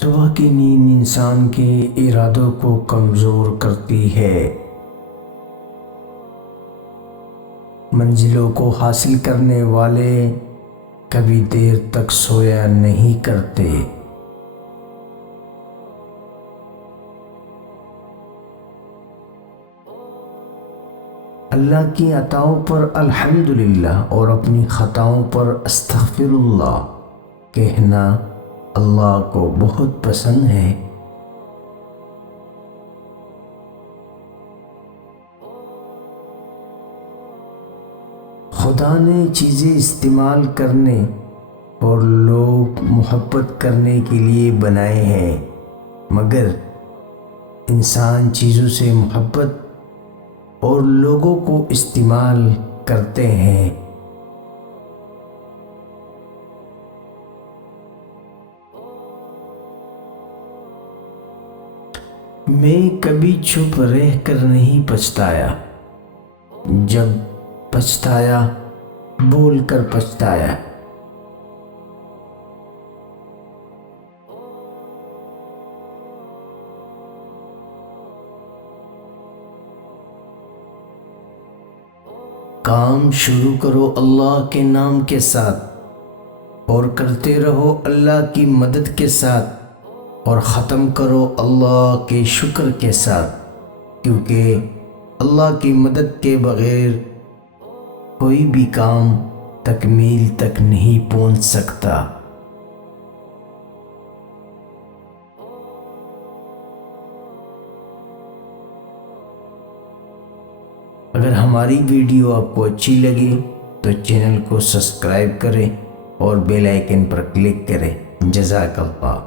صبح کی نیند انسان کے ارادوں کو کمزور کرتی ہے، منزلوں کو حاصل کرنے والے کبھی دیر تک سویا نہیں کرتے۔ اللہ کی عطاؤں پر الحمدللہ اور اپنی خطاؤں پر استغفر اللہ کہنا اللہ کو بہت پسند ہے۔ خدا نے چیزیں استعمال کرنے اور لوگ محبت کرنے کے لیے بنائے ہیں، مگر انسان چیزوں سے محبت اور لوگوں کو استعمال کرتے ہیں۔ میں کبھی چپ رہ کر نہیں پچھتایا، جب پچھتایا بول کر پچھتایا۔ کام شروع کرو اللہ کے نام کے ساتھ اور کرتے رہو اللہ کی مدد کے ساتھ، اور ختم کرو اللہ کے شکر کے ساتھ، کیونکہ اللہ کی مدد کے بغیر کوئی بھی کام تکمیل تک نہیں پہنچ سکتا۔ اگر ہماری ویڈیو آپ کو اچھی لگے تو چینل کو سبسکرائب کریں اور بیل آئیکن پر کلک کریں۔ جزاک اللہ۔